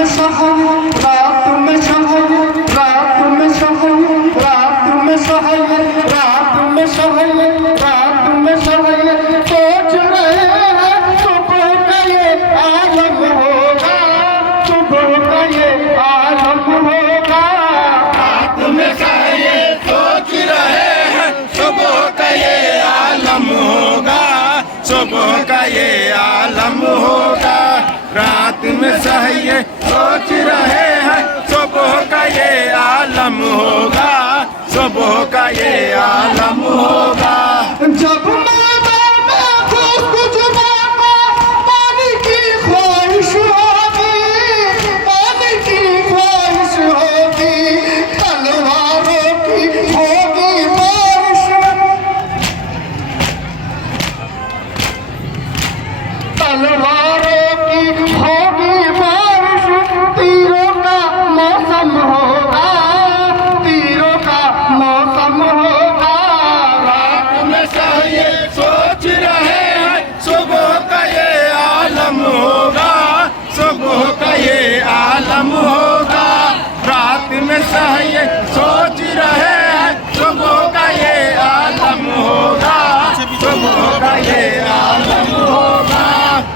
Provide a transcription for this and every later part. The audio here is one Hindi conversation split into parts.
में सहल रात में सहल रात में सहल रात में सहल रात में सहल रात में सहल सोच रहे हैं सुबह का ये आलम होगा सुबह का ये आलम होगा रात में सहल सोच रहे हैं सुबह का ये आलम होगा सुबह का ये आलम होगा रात में सहये सोच रहे हैं सुबह का ये आलम होगा सुबह का ये आलम होगा जब मैदान में खुशबुदार पानी की ख्वाहिश होगी पानी की ख्वाहिश होगी तलवारों की होगी बारिश तलवारों की होगी बारिश तीरों का मौसम होगा तीरों का मौसम होगा रात में सहये सोच रहे हैं सुबह का ये आलम होगा सुबह का ये आलम होगा रात में सहये सोच रहे हैं सुबह का ये आलम होगा सुबह का ये आलम होगा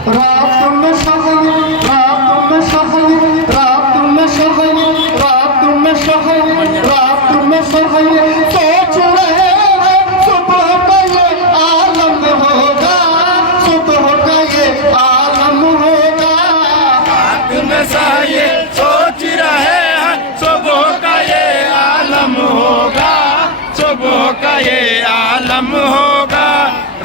रात में सहल रात में सहल रात में सहल रात में सहल रात में सहल सोच रहे हैं सुबह का ये आलम होगा सुबह का ये आलम होगा रात में सहये सोच रहे हैं सुबह का ये आलम होगा सुबह का ये आलम होगा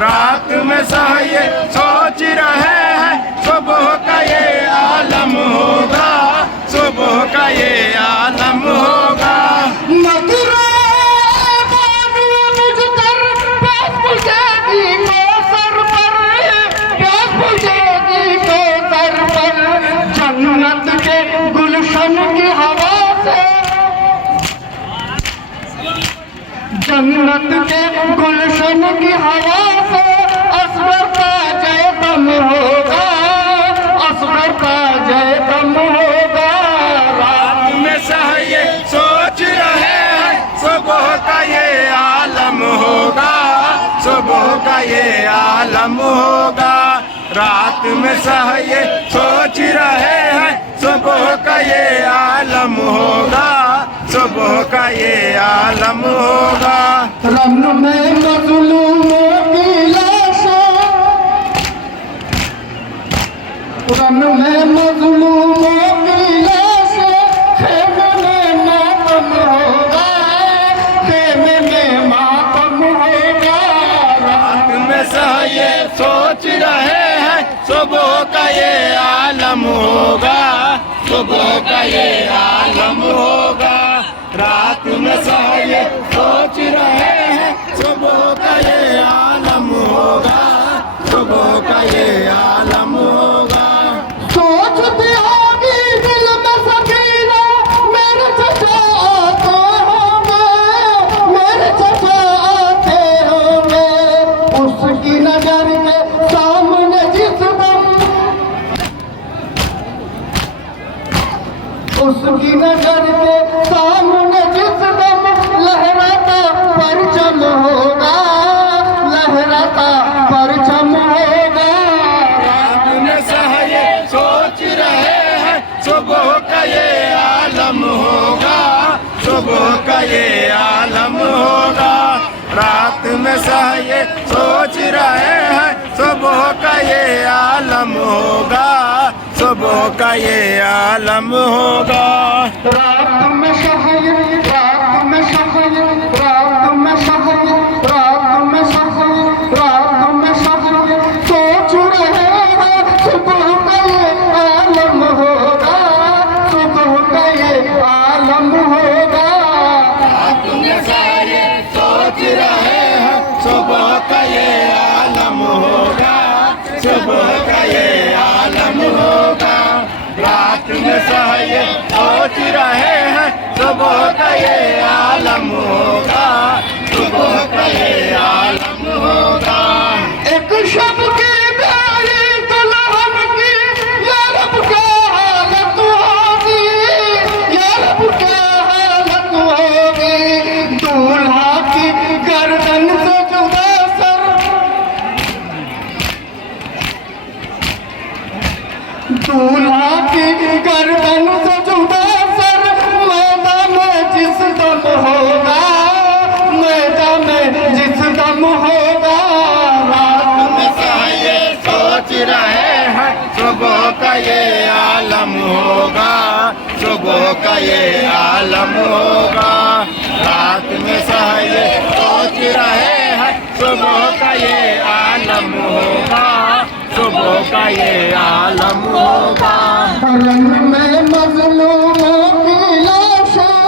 रात में सहये सोच रहे हैं सुबह का ये आलम होगा सुबह का ये आलम होगा मधुरा बानू मुझ पर प्यास बुझेगी कौसर पर प्यास बुझेगी कौसर पर जन्नत के गुलशन की हवा से जन्नत के गुलशन की हवा से असगर का जय दम होगा असगर का जय दम होगा रात में सहये सोच रहे हैं सुबह का ये आलम होगा सुबह का ये आलम होगा रात में सहये सोच रहे हैं सुबह का ये आलम होगा सुबह का ये आलम होगा रन में मजलूमों की लाशें रन में मजलूमों की लाशें खेमे में मातम होगा खेमे में मातम होगा रात में सहये सोच रहे हैं सुबह का ये आलम होगा सुबह का ये आलम होगा रात में सहये सोच रहे हैं सुबह का ये आलम होगा सुबह का ये आलम होगा सोचते होगी दिल में सकीना मेरे चचा आते होंगे मेरे चचा आते होंगे उसकी नजर के सामने जिस दम उसकी नजर के सामने जिस दम लहराता परचम होगा लहराता परचम होगा रात में सहये सोच रहे हैं सुबह का ये आलम होगा सुबह का ये आलम होगा रात में सहये सोच रहे हैं सुबह का ये आलम होगा सुबह का ये आलम होगा रात में सहल रात में सहल रात में सहल रात में सहल रात में सहल सोच रहे हैं सुबह का ये आलम होगा सुबह का ये आलम होगा रात में सहये सोच रहे हैं सुबह का ये आलम होगा सुबह का ये आलम होगा रात में सहये सोच रहे हैं सुबह का ये आलम होगा सुबह का ये आलम होगा एक शब की प्यारी दुल्हन की या रब क्या हालत होगी दूल्हा की गर्दन से जुदा सर, मैदान में जिस दम होगा, मैदान में जिस दम होगा। रात में ये सोच रहे हैं सुबह का ये आलम होगा, सुबह का ये आलम होगा। रात में ये सोच रहे हैं सुबह का ये आलम होगा, सुबह का ये आलम होगा। रन में मजलूमों की लाशें,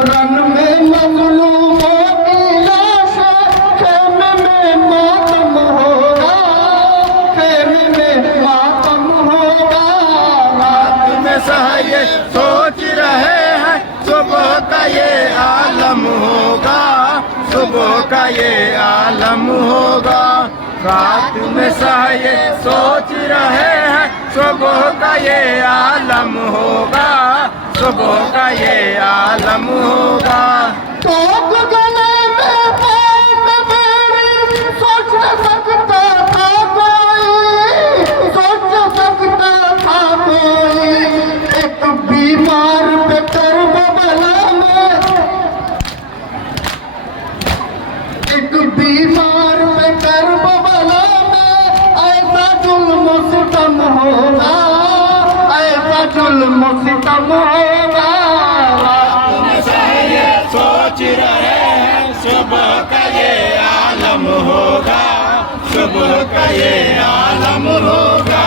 रन में मजलूमों की लाशें, खेमे में मातम होगा, खेमे में मातम होगा। रात में ये सोच रहे हैं सुबह का ये आलम होगा, सुबह का ये आलम होगा। रात में ये सोच रहे हैं सुबह का ये आलम होगा, सुबह का ये आलम होगा। तो गले में पाँव में बेड़ी, सोच न सकता था कोई, सोच न सकता था कोई। एक बीमार पे करबला में, एक बीमार पे करबला में, ऐसा जुल्म सितम होगा, ऐसा जुल्म सितम होगा। सोच रहे हैं सुबह का ये आलम होगा, सुबह का ये आलम होगा।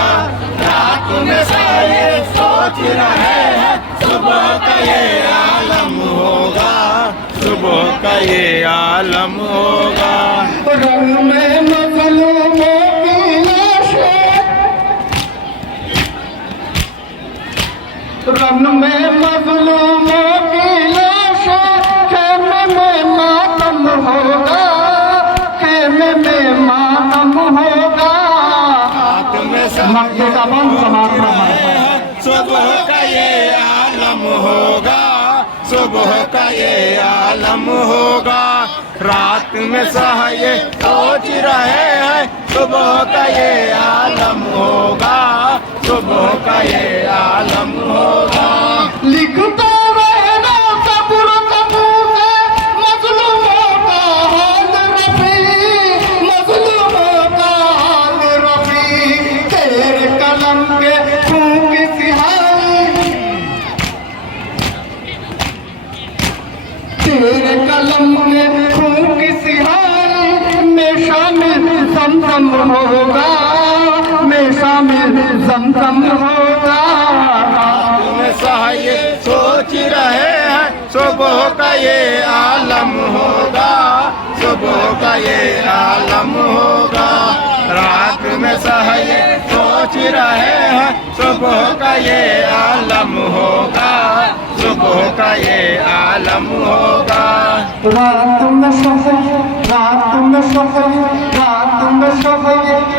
रात में ये सोच रहे हैं सुबह का ये आलम होगा, सुबह का ये आलम होगा। रंग में मजलूमों की लाशें, रंग में मजलूमों की लाशें, खेमे में मातम होगा, खेमे में मातम होगा। रात में मक्के का बंद समाप्त सुबह का ये आलम होगा, सुबह का ये आलम होगा। रात में ये सोच रहे हैं सुबह का ये आलम होगा, सुबह का ये आलम होगा। लिखता रहना सब्र कबूल है, मजलूमों का हाल रफी, मजलूमों का हाल रफी। तेरे कलम के फूंक सिहाई, तेरे कलम के फूंक सिहाई में शामिल जमजम होगा, में शामिल जमजम होगा। ये सोच रहे हैं सुबह का ये आलम होगा, सुबह का ये आलम होगा। रात में ये सोच रहे हैं सुबह का ये आलम होगा, सुबह का ये आलम होगा। रात में सोए, रात में सोए, रात में सोए,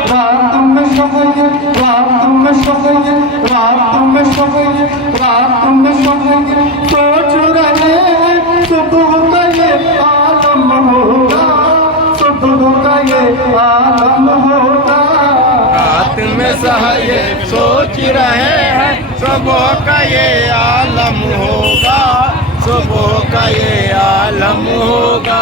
रात में सोए, रात में सोए, रात में सोए, रात में सोए। सोच रहे हैं सुबह का ये आलम होगा, सुबह का ये आलम होगा। रात में ये सोच रहे हैं सुबह का ये आलम होगा, सुबह का ये आलम होगा।